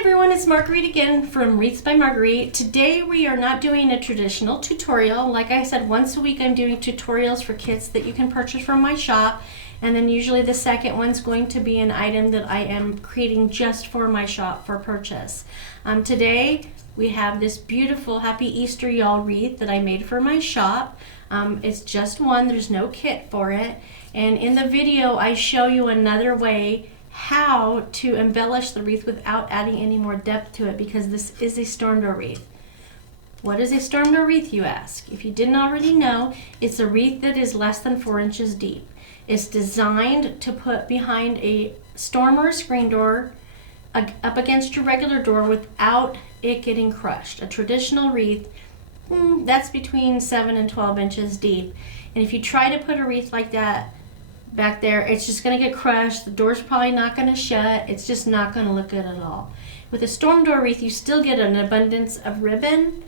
everyone, it's Marguerite again from Wreath by Marguerite. Today we are not doing a traditional tutorial. Like I said, once a week I'm doing tutorials for kits that you can purchase from my shop, and then usually the second one's going to be an item that I am creating just for my shop for purchase. Today we have this beautiful Happy Easter Y'all wreath that I made for my shop. It's just one, there's no kit for it, and in the video I show you another way how to embellish the wreath without adding any more depth to it, because this is a storm door wreath. What is a storm door wreath, you ask? If you didn't already know, it's a wreath that is less than 4 inches deep. It's designed to put behind a storm or a screen door up against your regular door without it getting crushed. A traditional wreath, that's between 7 and 12 inches deep. And if you try to put a wreath like that back there, it's just going to get crushed. The door's probably not going to shut. It's just not going to look good at all. With a storm door wreath, you still get an abundance of ribbon,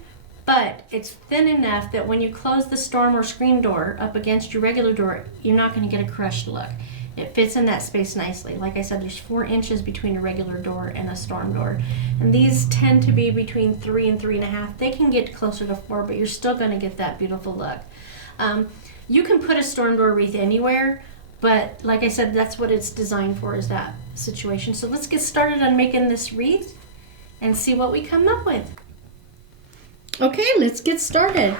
but it's thin enough that when you close the storm or screen door up against your regular door, you're not going to get a crushed look. It fits in that space nicely. Like I said, there's 4 inches between a regular door and a storm door. And these tend to be between 3 and 3.5. They can get closer to 4, but you're still going to get that beautiful look. You can put a storm door wreath anywhere, but like I said, that's what it's designed for, is that situation. So let's get started on making this wreath and see what we come up with. Okay, let's get started.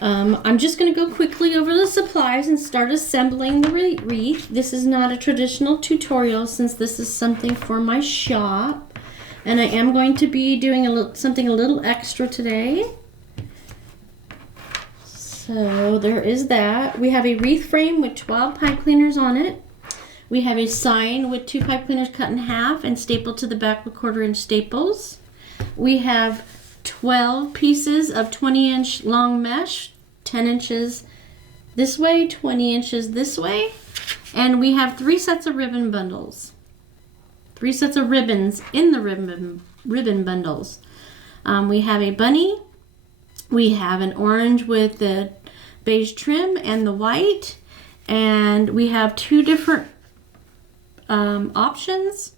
I'm just going to go quickly over the supplies and start assembling the wreath. This is not a traditional tutorial since this is something for my shop. And I am going to be doing something a little extra today. So there is that. We have a wreath frame with 12 pipe cleaners on it. We have a sign with 2 pipe cleaners cut in half and stapled to the back with 1/4 inch staples. We have 12 pieces of 20-inch long mesh, 10 inches this way, 20 inches this way. And we have 3 sets of ribbon bundles. 3 sets of ribbons in the ribbon bundles. We have a bunny. We have an orange with the beige trim and the white, and we have 2 different options.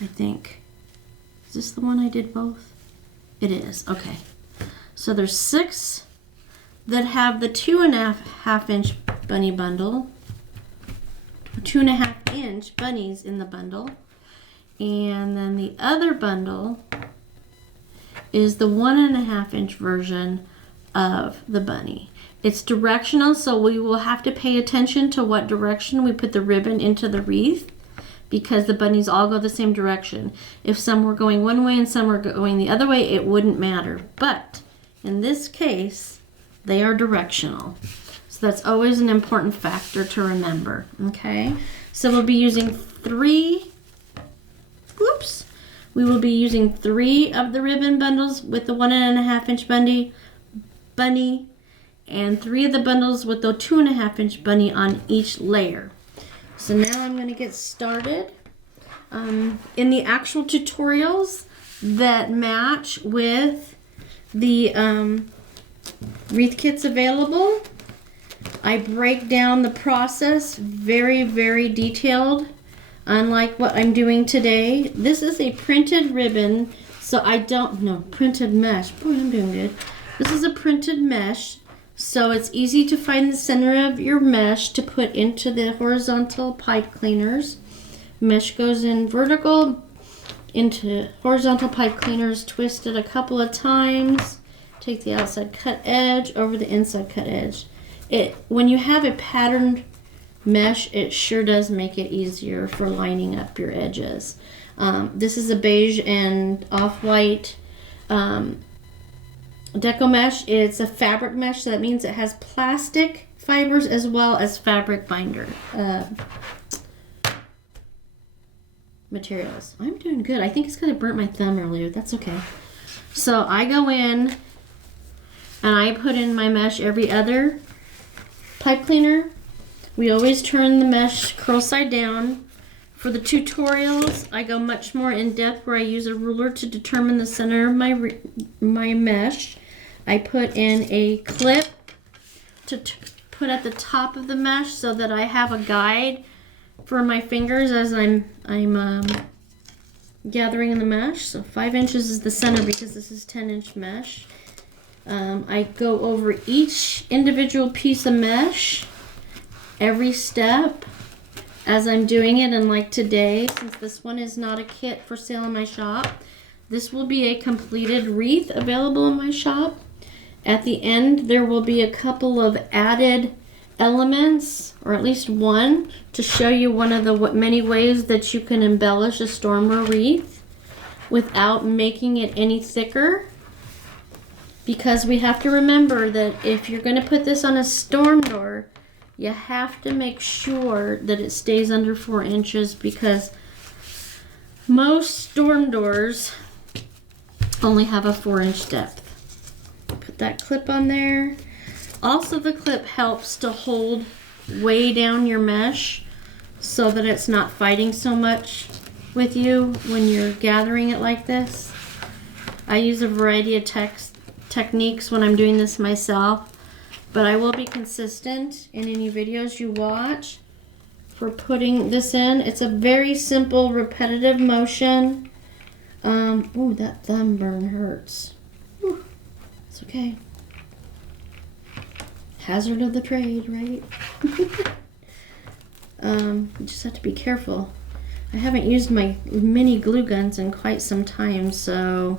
I think, is this the one I did both? It is. Okay, so there's 6 that have the 2.5 inch bunny bundle, 2.5 inch bunnies in the bundle, and then the other bundle is the 1.5 inch version of the bunny. It's directional, so we will have to pay attention to what direction we put the ribbon into the wreath, because the bunnies all go the same direction. If some were going one way and some were going the other way, it wouldn't matter. But in this case, they are directional. So that's always an important factor to remember. Okay, so we'll be using 3 We will be using 3 of the ribbon bundles with the 1.5 inch bunny, and 3 of the bundles with the 2.5 inch bunny on each layer. So now I'm going to get started. In the actual tutorials that match with the wreath kits available, I break down the process very, very detailed. Unlike what I'm doing today, this is a printed ribbon, so printed mesh. Boy, I'm doing good. This is a printed mesh, so it's easy to find the center of your mesh to put into the horizontal pipe cleaners. Mesh goes in vertical into horizontal pipe cleaners, twist it a couple of times, take the outside cut edge over the inside cut edge. When you have a patterned mesh, it sure does make it easier for lining up your edges. This is a beige and off-white deco mesh. It's a fabric mesh, so that means it has plastic fibers as well as fabric binder materials. I'm doing good. I think it's because I burnt my thumb earlier. That's okay. So I go in and I put in my mesh every other pipe cleaner. We always turn the mesh curl side down. For the tutorials, I go much more in depth where I use a ruler to determine the center of my mesh. I put in a clip to put at the top of the mesh so that I have a guide for my fingers as I'm gathering in the mesh. So 5 inches is the center because this is 10-inch mesh. I go over each individual piece of mesh every step as I'm doing it, and like today, since this one is not a kit for sale in my shop, this will be a completed wreath available in my shop. At the end, there will be a couple of added elements, or at least one, to show you one of the many ways that you can embellish a storm door wreath without making it any thicker. Because we have to remember that if you're going to put this on a storm door, you have to make sure that it stays under 4 inches, because most storm doors only have a 4-inch depth. Put that clip on there. Also, the clip helps to hold way down your mesh so that it's not fighting so much with you when you're gathering it like this. I use a variety of techniques when I'm doing this myself, but I will be consistent in any videos you watch for putting this in. It's a very simple, repetitive motion. Ooh, that thumb burn hurts. Ooh, it's okay. Hazard of the trade, right? You just have to be careful. I haven't used my mini glue guns in quite some time, so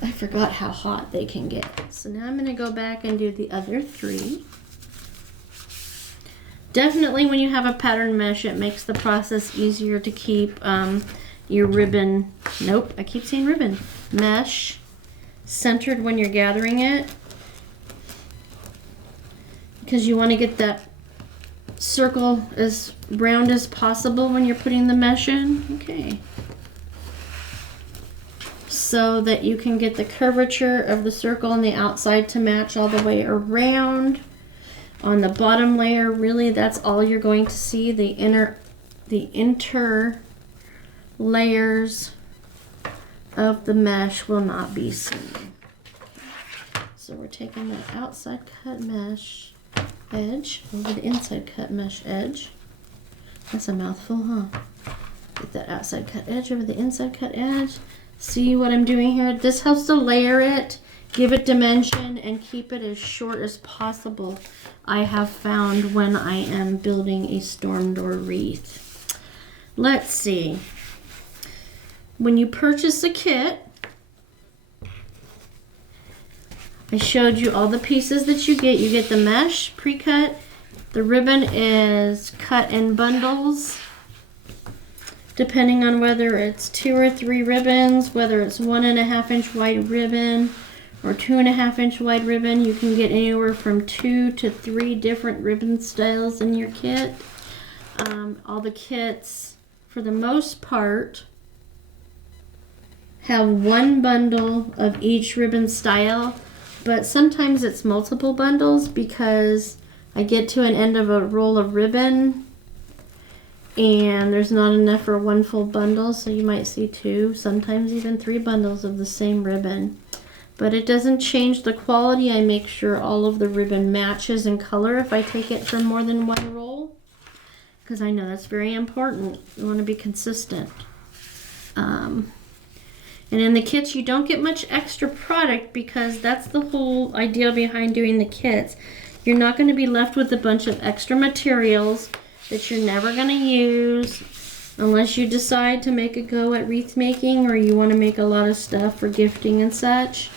I forgot how hot they can get. So now I'm going to go back and do the other 3. Definitely when you have a pattern mesh, it makes the process easier to keep your ribbon, nope, I keep saying ribbon, mesh centered when you're gathering it, because you want to get that circle as round as possible when you're putting the mesh in. Okay. So that you can get the curvature of the circle on the outside to match all the way around. On the bottom layer, really that's all you're going to see. The inter layers of the mesh will not be seen. So we're taking that outside cut mesh edge over the inside cut mesh edge. That's a mouthful, huh? Get that outside cut edge over the inside cut edge. See what I'm doing here? This helps to layer it, give it dimension, and keep it as short as possible, I have found, when I am building a storm door wreath. Let's see. When you purchase a kit, I showed you all the pieces that you get. You get the mesh pre-cut. The ribbon is cut in bundles, depending on whether it's 2 or 3 ribbons, whether it's 1.5 inch wide ribbon or 2.5 inch wide ribbon. You can get anywhere from 2 to 3 different ribbon styles in your kit. All the kits, for the most part, have 1 bundle of each ribbon style, but sometimes it's multiple bundles because I get to an end of a roll of ribbon and there's not enough for 1 full bundle, so you might see 2, sometimes even 3 bundles of the same ribbon. But it doesn't change the quality. I make sure all of the ribbon matches in color if I take it for more than 1 roll, because I know that's very important. You want to be consistent. And in the kits, you don't get much extra product, because that's the whole idea behind doing the kits. You're not going to be left with a bunch of extra materials that you're never going to use unless you decide to make a go at wreath making, or you want to make a lot of stuff for gifting and such.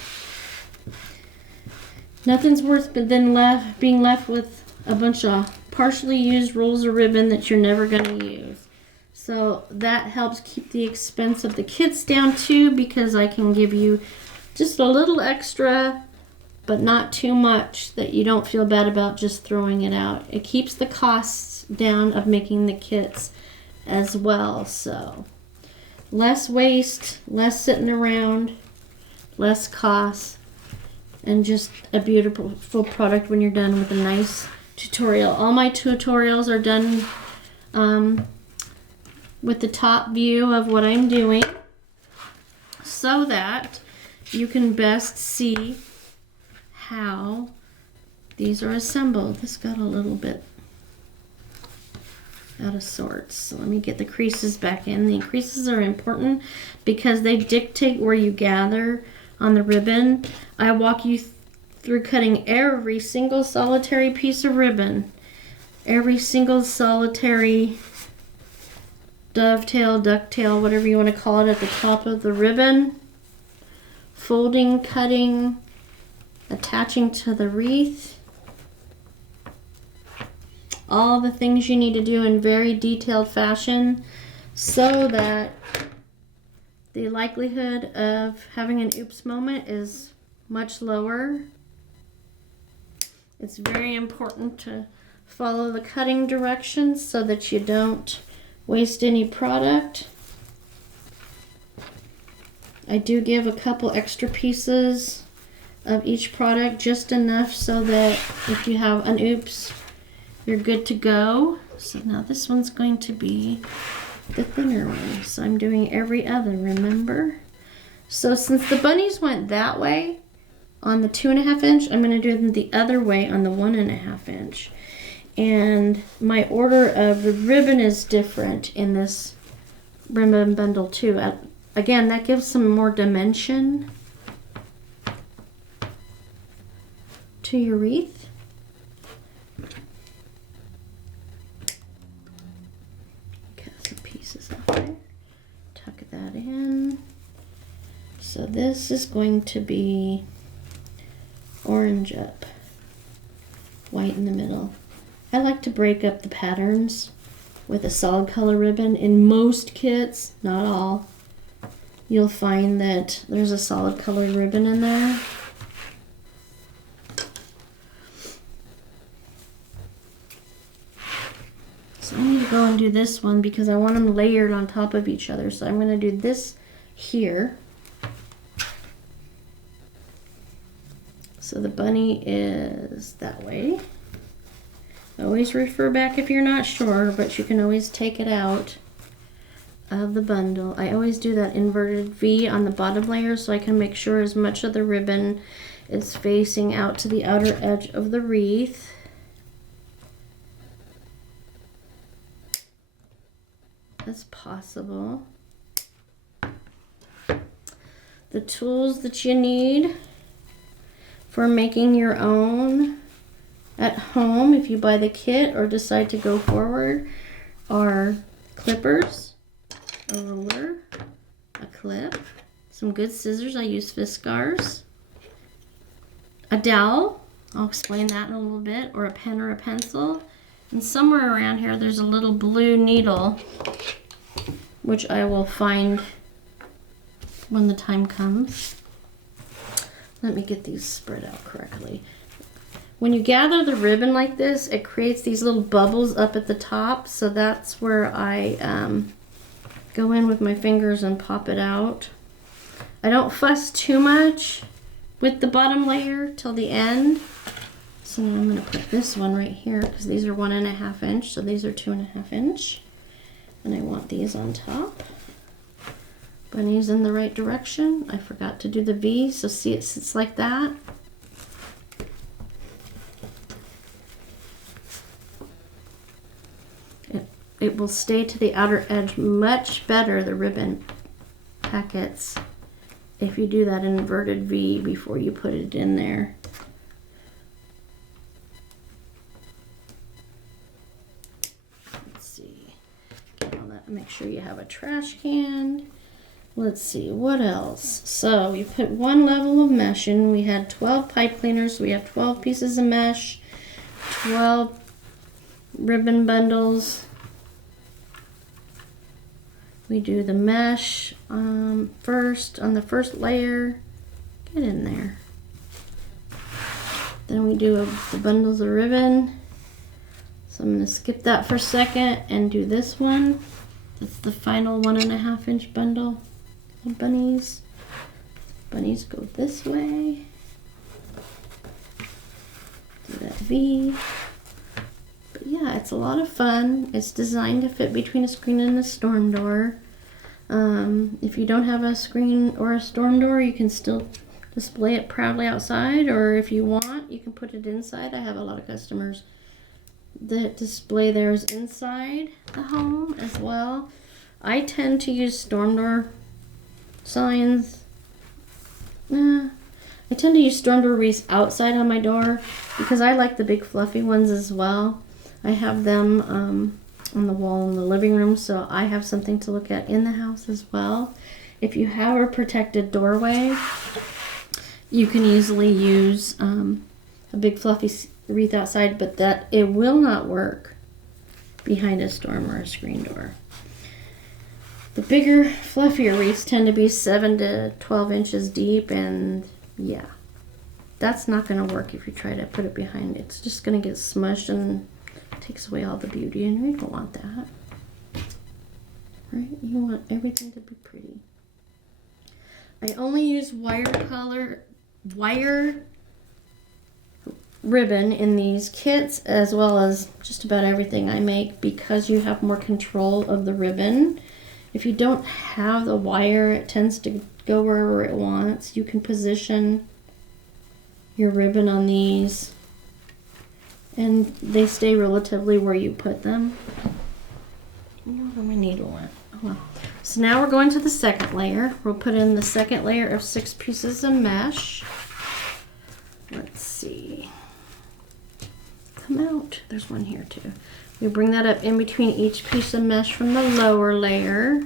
Nothing's worse than being left with a bunch of partially used rolls of ribbon that you're never going to use. So that helps keep the expense of the kits down too, because I can give you just a little extra, but not too much that you don't feel bad about just throwing it out. It keeps the costs down of making the kits as well. So less waste, less sitting around, less cost, and just a beautiful full product when you're done with a nice tutorial. All my tutorials are done with the top view of what I'm doing, so that you can best see how these are assembled. This got a little bit out of sorts. So let me get the creases back in. The creases are important because they dictate where you gather on the ribbon. I walk you through cutting every single solitary piece of ribbon, every single solitary dovetail, ducktail, whatever you want to call it, at the top of the ribbon, folding, cutting, attaching to the wreath. All the things you need to do in very detailed fashion so that the likelihood of having an oops moment is much lower. It's very important to follow the cutting directions so that you don't waste any product. I do give a couple extra pieces of each product, just enough so that if you have an oops, you're good to go. So now this one's going to be the thinner one. So I'm doing every other, remember? So since the bunnies went that way on the 2.5 inch, I'm going to do them the other way on the 1.5 inch. And my order of the ribbon is different in this ribbon bundle too. Again, that gives some more dimension to your wreath. Tuck that in. So this is going to be orange up, white in the middle. I like to break up the patterns with a solid color ribbon. In most kits, not all, you'll find that there's a solid color ribbon in there. So I need to go and do this one because I want them layered on top of each other. So I'm going to do this here. So the bunny is that way. Always refer back if you're not sure, but you can always take it out of the bundle. I always do that inverted V on the bottom layer so I can make sure as much of the ribbon is facing out to the outer edge of the wreath. As possible. The tools that you need for making your own at home, if you buy the kit or decide to go forward, are clippers, a ruler, a clip, some good scissors. I use Fiskars, a dowel, I'll explain that in a little bit, or a pen or a pencil. And somewhere around here there's a little blue needle, which I will find when the time comes. Let me get these spread out correctly. When you gather the ribbon like this, it creates these little bubbles up at the top. So that's where I go in with my fingers and pop it out. I don't fuss too much with the bottom layer till the end. So now I'm going to put this one right here because these are 1.5 inch, so these are 2.5 inch. And I want these on top. Bunny's in the right direction. I forgot to do the V, so see it sits like that. It will stay to the outer edge much better, the ribbon packets, if you do that inverted V before you put it in there. Make sure you have a trash can. Let's see, what else? So we put one level of mesh in. We had 12 pipe cleaners. So we have 12 pieces of mesh, 12 ribbon bundles. We do the mesh first on the first layer. Get in there. Then we do the bundles of ribbon. So I'm going to skip that for a second and do this one. That's the final 1.5 inch bundle of bunnies. Bunnies go this way. Do that V. But yeah, it's a lot of fun. It's designed to fit between a screen and a storm door. If you don't have a screen or a storm door, you can still display it proudly outside, or if you want, you can put it inside. I have a lot of customers The display there is inside the home as well. I tend to use storm door signs. I tend to use storm door wreaths outside on my door because I like the big fluffy ones as well. I have them on the wall in the living room, so I have something to look at in the house as well. If you have a protected doorway, you can easily use a big fluffy wreath outside, but that it will not work behind a storm or a screen door. The bigger, fluffier wreaths tend to be 7 to 12 inches deep, and yeah, that's not going to work if you try to put it behind it. It's just going to get smushed and takes away all the beauty, and we don't want that. Right? You want everything to be pretty. I only use wire ribbon in these kits, as well as just about everything I make, because you have more control of the ribbon. If you don't have the wire, it tends to go wherever it wants. You can position your ribbon on these and they stay relatively where you put them. I wonder where my needle went. Oh well. So now we're going to the second layer. We'll put in the second layer of 6 pieces of mesh. Let's see. Come out. There's one here too. We bring that up in between each piece of mesh from the lower layer.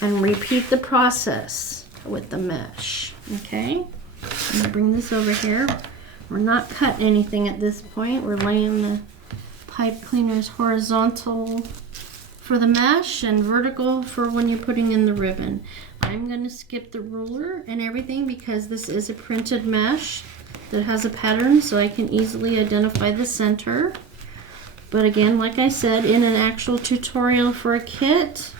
And repeat the process with the mesh. Okay? I'm gonna bring this over here. We're not cutting anything at this point. We're laying the pipe cleaners horizontal for the mesh and vertical for when you're putting in the ribbon. I'm gonna skip the ruler and everything because this is a printed mesh that has a pattern, so I can easily identify the center. But again, like I said, in an actual tutorial for a kit,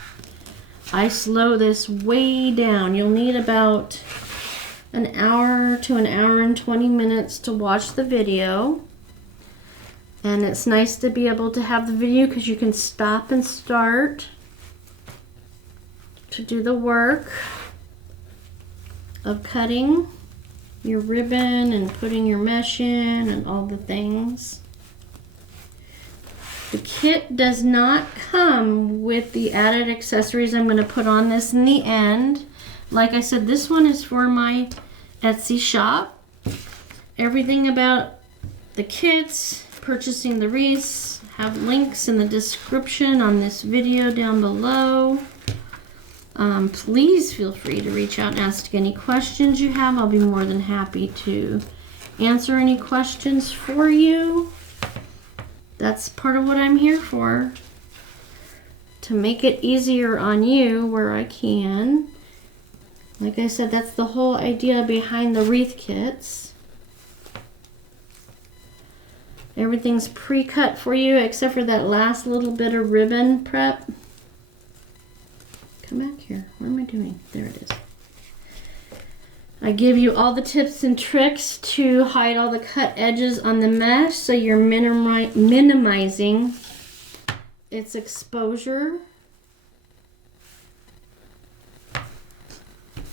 I slow this way down. You'll need about an hour to an hour and 20 minutes to watch the video. And it's nice to be able to have the video because you can stop and start to do the work of cutting your ribbon and putting your mesh in and all the things. The kit does not come with the added accessories I'm going to put on this in the end. Like I said, this one is for my Etsy shop. Everything about the kits, purchasing the wreaths, have links in the description on this video down below. Please feel free to reach out and ask any questions you have. I'll be more than happy to answer any questions for you. That's part of what I'm here for, to make it easier on you where I can. Like I said, that's the whole idea behind the wreath kits. Everything's pre-cut for you except for that last little bit of ribbon prep. Come back here. What am I doing? There it is. I give you all the tips and tricks to hide all the cut edges on the mesh so you're minimizing its exposure.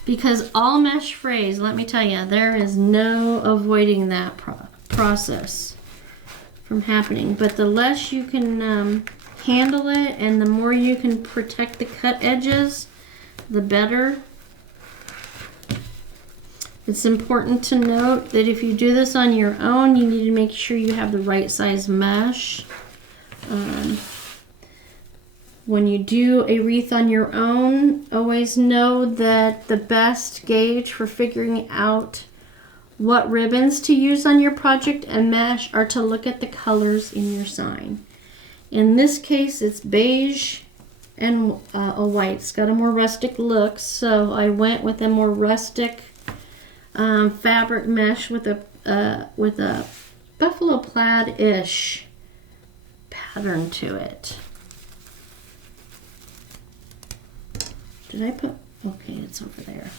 Because all mesh frays, let me tell you, there is no avoiding that process from happening. But the less you can handle it and the more you can protect the cut edges, the better. It's important to note that if you do this on your own, you need to make sure you have the right size mesh. When you do a wreath on your own, always know that the best gauge for figuring out what ribbons to use on your project and mesh are to look at the colors in your sign. In this case, it's beige and a white. It's got a more rustic look, so I went with a more rustic fabric mesh with a buffalo plaid-ish pattern to it. Did I put? Okay, it's over there.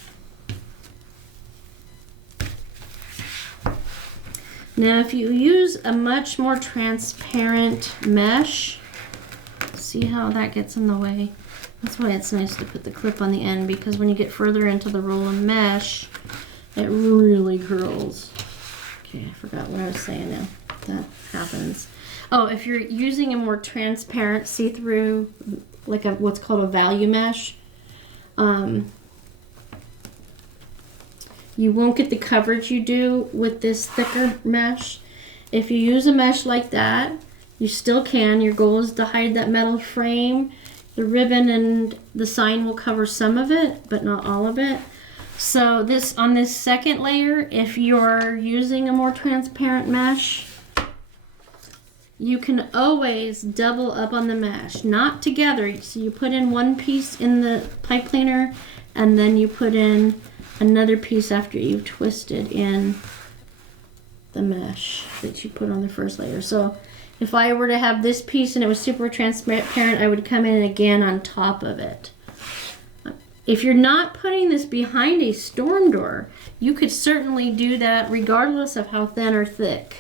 Now, if you use a much more transparent mesh, see how that gets in the way? That's why it's nice to put the clip on the end, because when you get further into the roll of mesh, it really curls. Okay, I forgot what I was saying now. that happens. Oh, if you're using a more transparent see-through, like what's called a value mesh, you won't get the coverage you do with this thicker mesh. If you use a mesh like that, you still can. Your goal is to hide that metal frame. The ribbon and the sign will cover some of it, but not all of it. So this, on this second layer, if you're using a more transparent mesh, you can always double up on the mesh, not together. So you put in one piece in the pipe cleaner, and then you put in another piece after you've twisted in the mesh that you put on the first layer. So if I were to have this piece and it was super transparent, I would come in again on top of it. If you're not putting this behind a storm door, you could certainly do that regardless of how thin or thick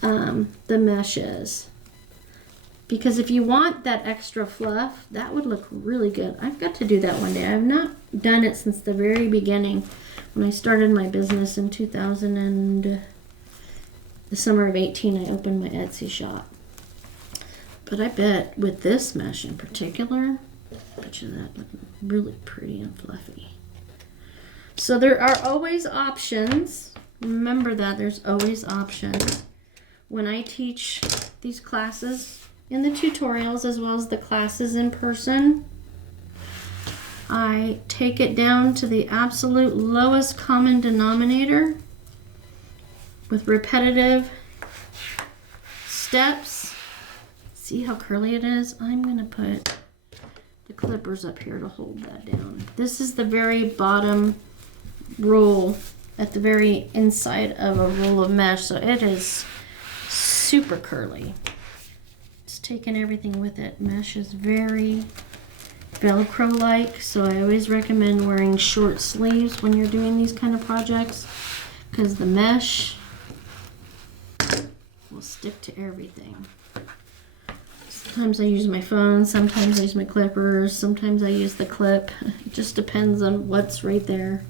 the mesh is. Because if you want that extra fluff, that would look really good. I've got to do that one day. I've not done it since the very beginning when I started my business in 2000 and the summer of 18, I opened my Etsy shop. But I bet with this mesh in particular, I bet you that look really pretty and fluffy. So there are always options. Remember that there's always options. When I teach these classes in the tutorials as well as the classes in person, I take it down to the absolute lowest common denominator with repetitive steps. See how curly it is? I'm gonna put the clippers up here to hold that down. This is the very bottom roll at the very inside of a roll of mesh, so it is super curly. It's taking everything with it. Mesh is very Velcro-like, so I always recommend wearing short sleeves when you're doing these kind of projects, because the mesh will stick to everything. Sometimes I use my phone, sometimes I use my clippers, sometimes I use the clip. It just depends on what's right there.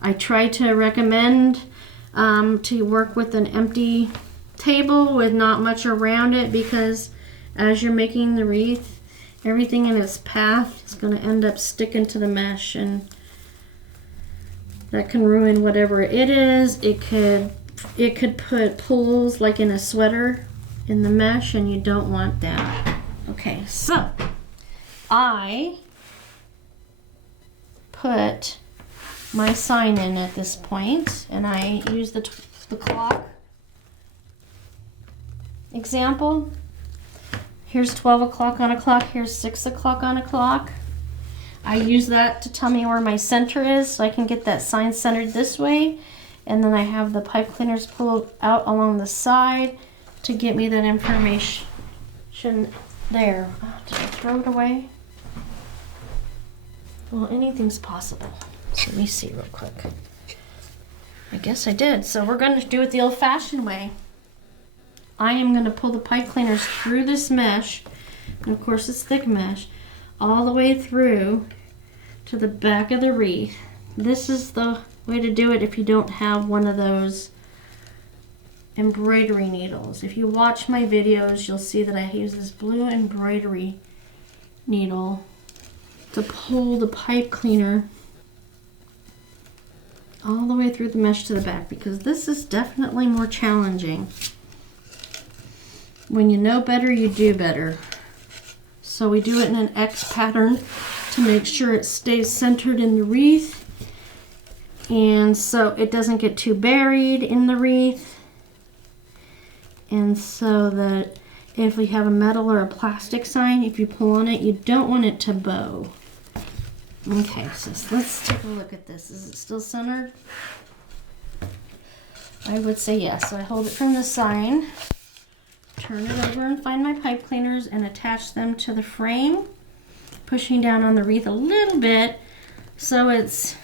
I try to recommend to work with an empty table with not much around it, because as you're making the wreath, everything in its path is going to end up sticking to the mesh, and that can ruin whatever it is. It could put pulls like in a sweater in the mesh, and you don't want that. Okay, so I put my sign in at this point, and I use the clock example. Here's 12 o'clock on a clock, here's 6 o'clock on a clock. I use that to tell me where my center is, so I can get that sign centered this way. And then I have the pipe cleaners pulled out along the side to get me that information there. Oh, did I throw it away? Well, anything's possible. So let me see real quick. I guess I did. So we're going to do it the old-fashioned way. I am going to pull the pipe cleaners through this mesh, and of course it's thick mesh, all the way through to the back of the wreath. This is the way to do it if you don't have one of those embroidery needles. If you watch my videos, you'll see that I use this blue embroidery needle to pull the pipe cleaner all the way through the mesh to the back, because this is definitely more challenging. When you know better, you do better. So we do it in an X pattern to make sure it stays centered in the wreath, and so it doesn't get too buried in the wreath, and so that if we have a metal or a plastic sign, if you pull on it, you don't want it to bow. Okay, so let's take a look at this. Is it still centered? I would say yes. So I hold it from the sign, turn it over and find my pipe cleaners and attach them to the frame, pushing down on the wreath a little bit so it's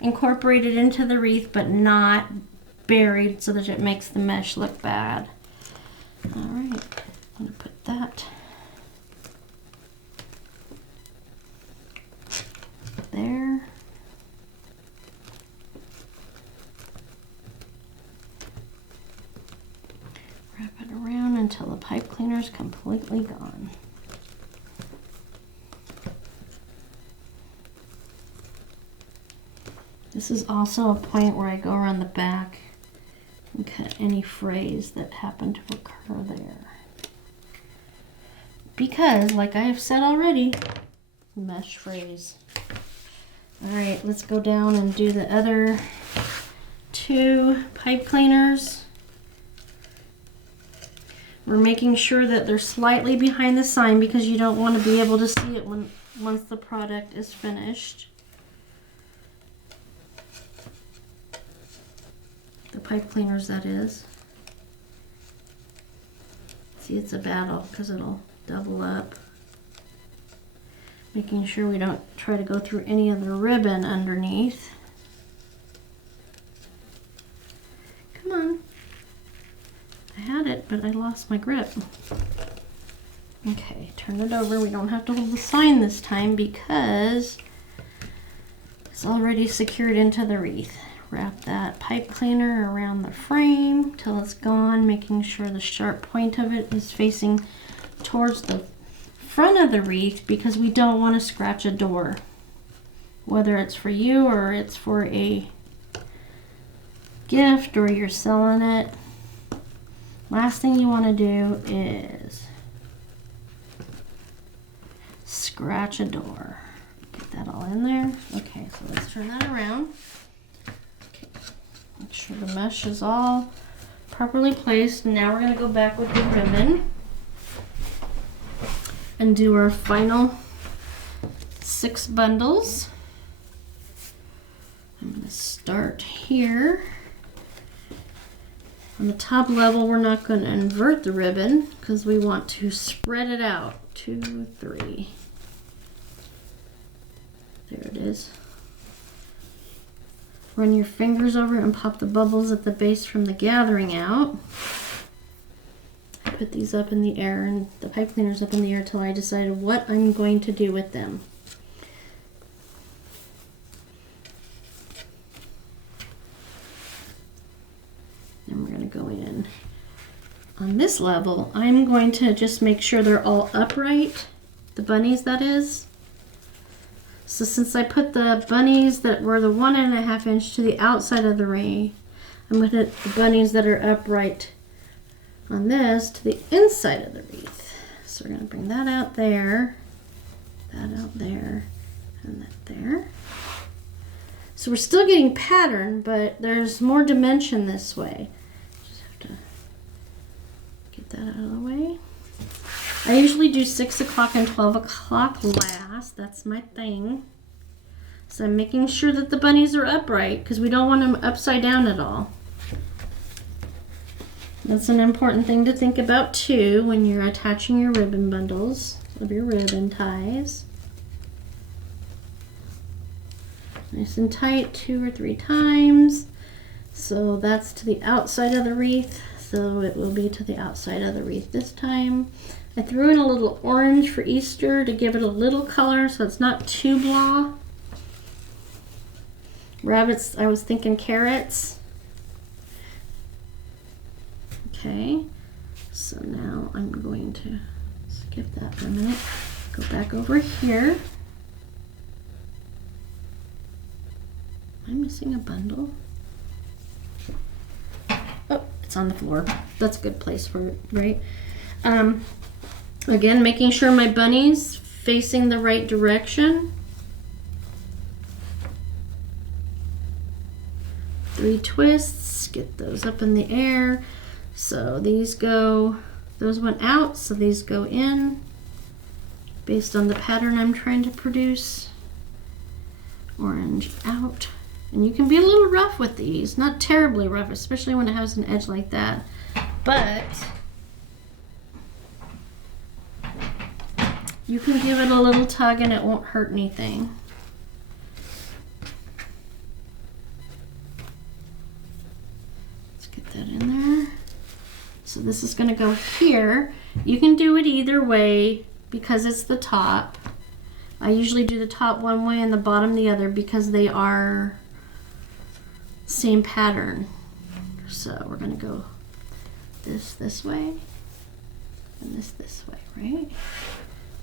incorporated into the wreath but not buried so that it makes the mesh look bad. All right, I'm gonna put that there. completely gone. This is also a point where I go around the back and cut any frays that happen to occur there. Because, like I have said already, mesh frays. Alright, let's go down and do the other 2 pipe cleaners. We're making sure that they're slightly behind the sign because you don't want to be able to see it once the product is finished. The pipe cleaners, that is. See, it's a battle because it'll double up. Making sure we don't try to go through any of the ribbon underneath. Come on. I had it, but I lost my grip. Okay, turn it over. We don't have to hold the sign this time because it's already secured into the wreath. Wrap that pipe cleaner around the frame till it's gone, making sure the sharp point of it is facing towards the front of the wreath because we don't want to scratch a door, whether it's for you or it's for a gift or you're selling it. Last thing you want to do is scratch a door. Get that all in there. Okay, so let's turn that around. Okay. Make sure the mesh is all properly placed. Now we're going to go back with the ribbon and do our final 6 bundles. I'm going to start here. On the top level, we're not going to invert the ribbon because we want to spread it out. 2, 3. There it is. Run your fingers over it and pop the bubbles at the base from the gathering out. Put these up in the air and the pipe cleaners up in the air till I decide what I'm going to do with them. Then we're going to go in. On this level, I'm going to just make sure they're all upright, the bunnies that is. So since I put the bunnies that were the 1.5 inch to the outside of the ring, I'm going to put the bunnies that are upright on this to the inside of the wreath. So we're going to bring that out there, and that there. So we're still getting pattern, but there's more dimension this way. Just have to get that out of the way. I usually do 6 o'clock and 12 o'clock last. That's my thing. So I'm making sure that the bunnies are upright because we don't want them upside down at all. That's an important thing to think about too when you're attaching your ribbon bundles of your ribbon ties. Nice and tight 2 or 3 times. So that's to the outside of the wreath. So it will be to the outside of the wreath this time. I threw in a little orange for Easter to give it a little color so it's not too blah. Rabbits, I was thinking carrots. Okay, so now I'm going to skip that for a minute. Go back over here. Am I missing a bundle? Oh, it's on the floor. That's a good place for it, right? Again, making sure my bunny's facing the right direction. 3 twists, get those up in the air. So these go, those went out, so these go in based on the pattern I'm trying to produce. Orange out. And you can be a little rough with these, not terribly rough, especially when it has an edge like that. But you can give it a little tug and it won't hurt anything. Let's get that in there. So this is going to go here. You can do it either way because it's the top. I usually do the top one way and the bottom the other because they are same pattern. So we're going to go this way. and this way, right?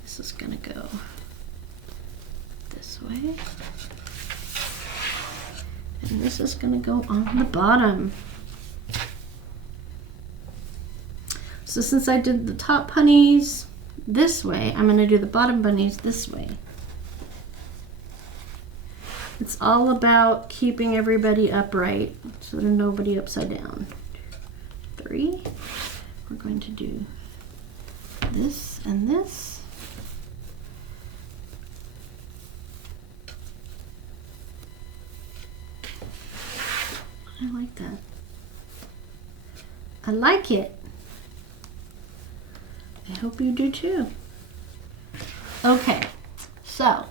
This is gonna go this way. And this is gonna go on the bottom. So since I did the top bunnies this way, I'm gonna do the bottom bunnies this way. It's all about keeping everybody upright so that nobody upside down. 3. We're going to do this and this. I like that. I like it. I hope you do too. Okay, so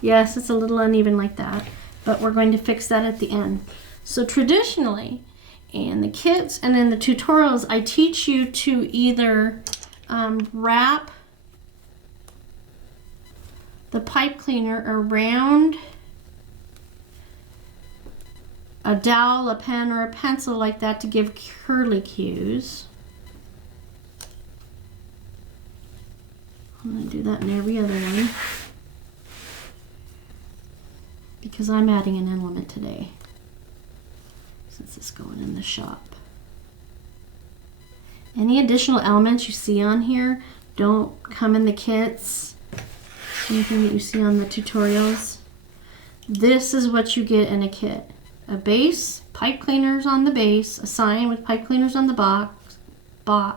yes, it's a little uneven like that, but we're going to fix that at the end. So traditionally, in the kits and in the tutorials, I teach you to either wrap the pipe cleaner around a dowel, a pen, or a pencil like that to give curly cues. I'm going to do that in every other one because I'm adding an element today since it's going in the shop. Any additional elements you see on here don't come in the kits, anything that you see on the tutorials. This is what you get in a kit. A base, pipe cleaners on the base, a sign with pipe cleaners on the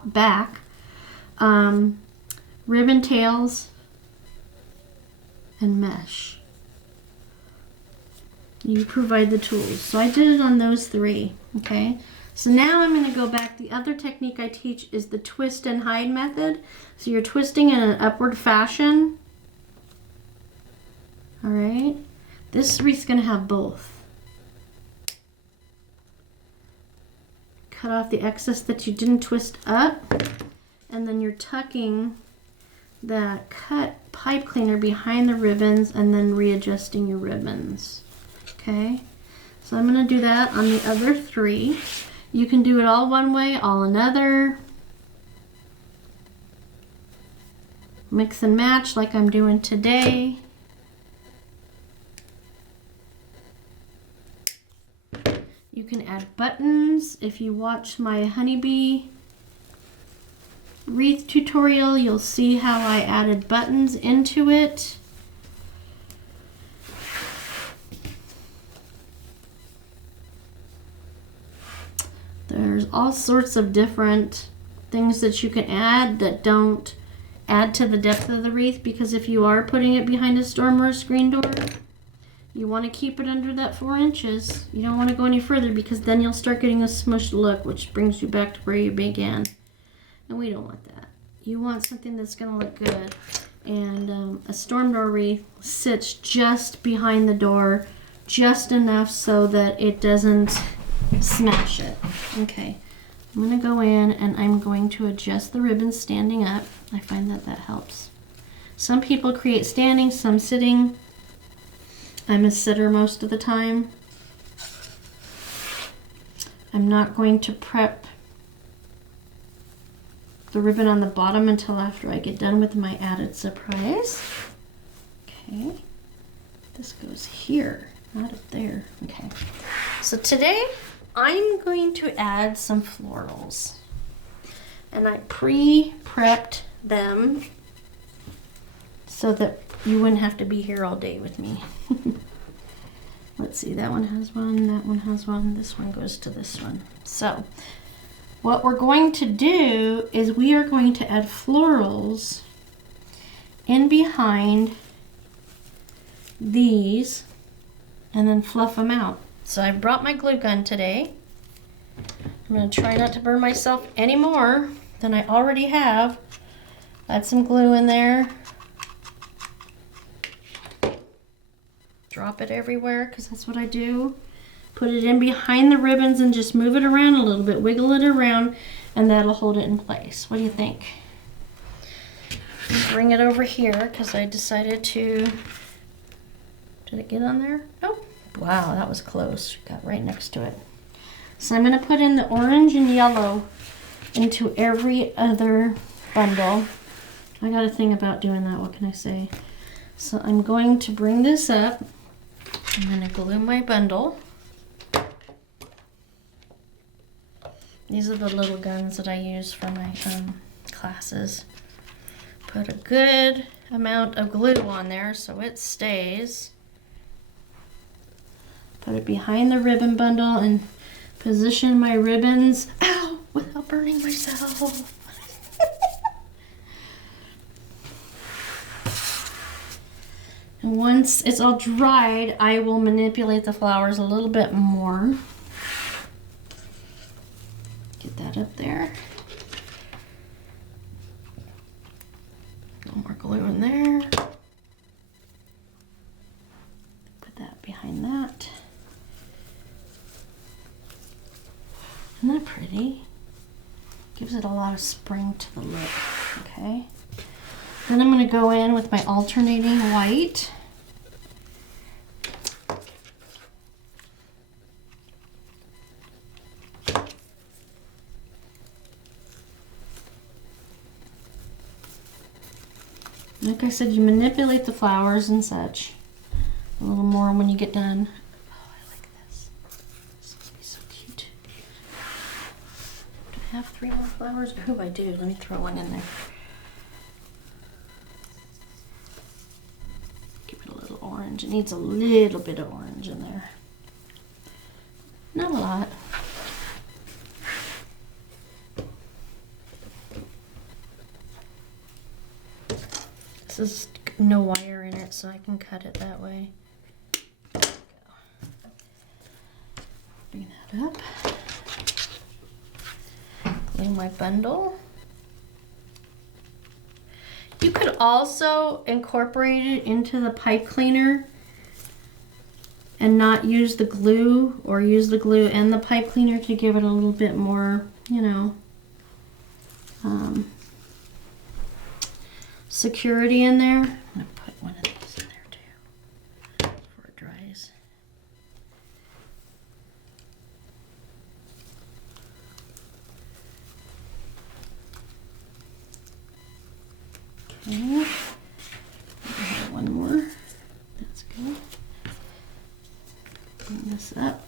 back, ribbon tails, and mesh. You provide the tools. So I did it on those 3, okay? So now I'm going to go back. The other technique I teach is the twist and hide method. So you're twisting in an upward fashion. All right? This wreath's going to have both. Cut off the excess that you didn't twist up, and then you're tucking that cut pipe cleaner behind the ribbons and then readjusting your ribbons. Okay, so I'm going to do that on the other 3. You can do it all one way, all another. Mix and match like I'm doing today. You can add buttons. If you watch my honeybee wreath tutorial, you'll see how I added buttons into it. There's all sorts of different things that you can add that don't add to the depth of the wreath, because if you are putting it behind a storm or a screen door, you want to keep it under that 4 inches. You don't want to go any further because then you'll start getting a smushed look, which brings you back to where you began. And we don't want that. You want something that's going to look good. And a storm door wreath sits just behind the door, just enough so that it doesn't smash it. Okay, I'm going to go in and I'm going to adjust the ribbons standing up. I find that that helps. Some people create standing, some sitting. I'm a sitter most of the time. I'm not going to prep the ribbon on the bottom until after I get done with my added surprise. Okay, this goes here, not up there. Okay, so today I'm going to add some florals, and I pre-prepped them so that you wouldn't have to be here all day with me. Let's see, that one has one, that one has one, this one goes to this one. So what we're going to do is we are going to add florals in behind these and then fluff them out. So I brought my glue gun today. I'm going to try not to burn myself any more than I already have. Add some glue in there. Drop it everywhere because that's what I do. Put it in behind the ribbons and just move it around a little bit. Wiggle it around and that'll hold it in place. What do you think? Bring it over here because I decided to... Did it get on there? Nope. Wow, that was close. Got right next to it. So I'm going to put in the orange and yellow into every other bundle. I got a thing about doing that, what can I say? So I'm going to bring this up. I'm going to glue my bundle. These are the little guns that I use for my classes. Put a good amount of glue on there so it stays. Put it behind the ribbon bundle and position my ribbons, ow, without burning myself. And once it's all dried, I will manipulate the flowers a little bit more. Get that up there. A little more glue in there. Put that behind that. Isn't that pretty? Gives it a lot of spring to the look, okay? Then I'm going to go in with my alternating white. Like I said, you manipulate the flowers and such a little more when you get done. Oh, I like this. This is going to be so cute. Do I have 3 more flowers? Oh, I do. Let me throw one in there. Give it a little orange. It needs a little bit of orange in there. Not a lot. This is no wire in it, so I can cut it that way. Bring that up. Glue my bundle. You could also incorporate it into the pipe cleaner and not use the glue, or use the glue and the pipe cleaner to give it a little bit more, you know, security in there. I'm going to put one of these in there too before it dries. Okay, one more. That's good. Bring this up.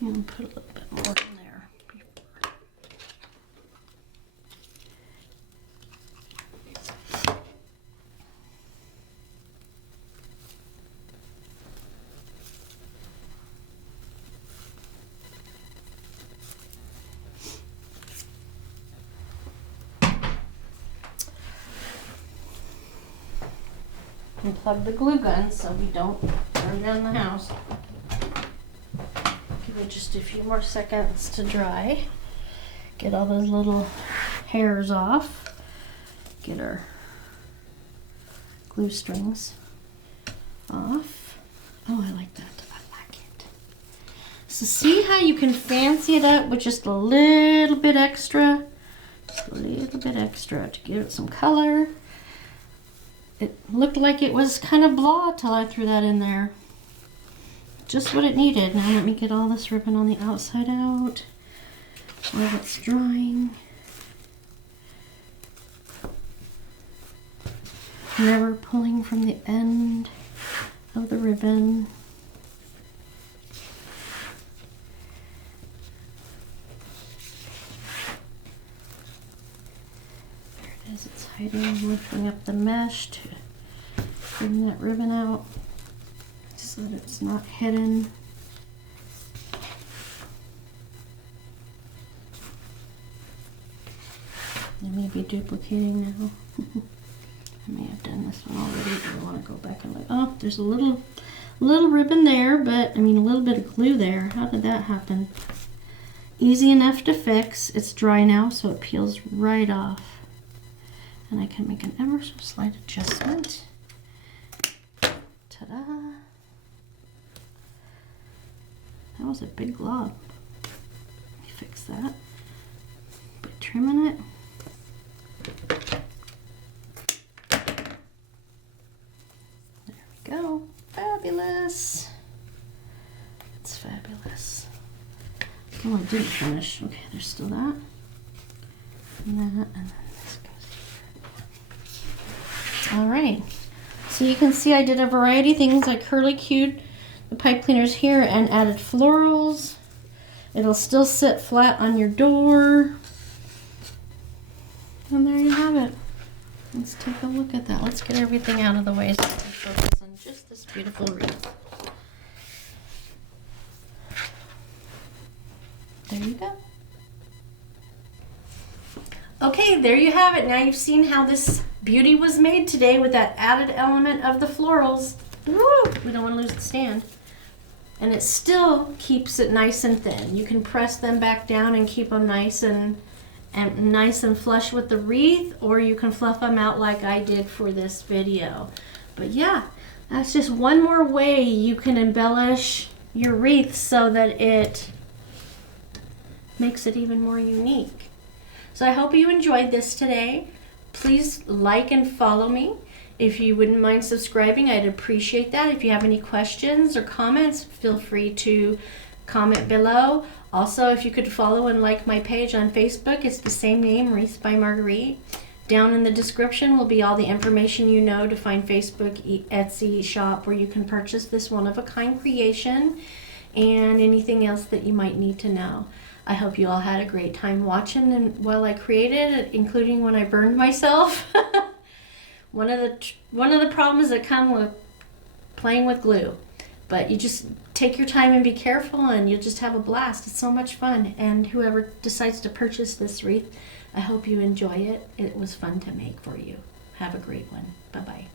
And put a little bit more in there. And plug the glue gun so we don't burn down the house. Give it just a few more seconds to dry. Get all those little hairs off. Get our glue strings off. Oh, I like that. I like it. So see how you can fancy it up with just a little bit extra? Just a little bit extra to give it some color. It looked like it was kind of blah till I threw that in there. Just what it needed. Now let me get all this ribbon on the outside out while it's drying. Never pulling from the end of the ribbon. There it is, it's hiding, lifting up the mesh to bring that ribbon out so that it's not hidden. I may be duplicating now. I may have done this one already, but I want to go back and look. Oh, there's a little ribbon there, but I mean a little bit of glue there. How did that happen? Easy enough to fix. It's dry now, so it peels right off. And I can make an ever so slight adjustment. Ta-da! That was a big glob. Let me fix that by trimming it. fabulous. It's fabulous. Oh, I didn't finish. Okay, there's still that. And that, and then this goes. All right. So you can see I did a variety of things. I curly cued the pipe cleaners here and added florals. It'll still sit flat on your door. And there you have it. Let's take a look at that. Let's get everything out of the way so we can focus on just this beautiful wreath. There you go. Okay, there you have it. Now you've seen how this beauty was made today with that added element of the florals. Woo! We don't want to lose the stand. And it still keeps it nice and thin. You can press them back down and keep them nice and flush with the wreath, or you can fluff them out like I did for this video. But yeah, that's just one more way you can embellish your wreath so that it makes it even more unique. So I hope you enjoyed this today. Please like and follow me. If you wouldn't mind subscribing, I'd appreciate that. If you have any questions or comments, feel free to comment below. Also, if you could follow and like my page on Facebook, it's the same name, Wreath by Marguerite. Down in the description will be all the information you know to find Facebook, Etsy shop where you can purchase this one-of-a-kind creation and anything else that you might need to know. I hope you all had a great time watching and while I created it, including when I burned myself. One of the problems that come with playing with glue. But you just take your time and be careful and you'll just have a blast. It's so much fun. And whoever decides to purchase this wreath, I hope you enjoy it. It was fun to make for you. Have a great one. Bye-bye.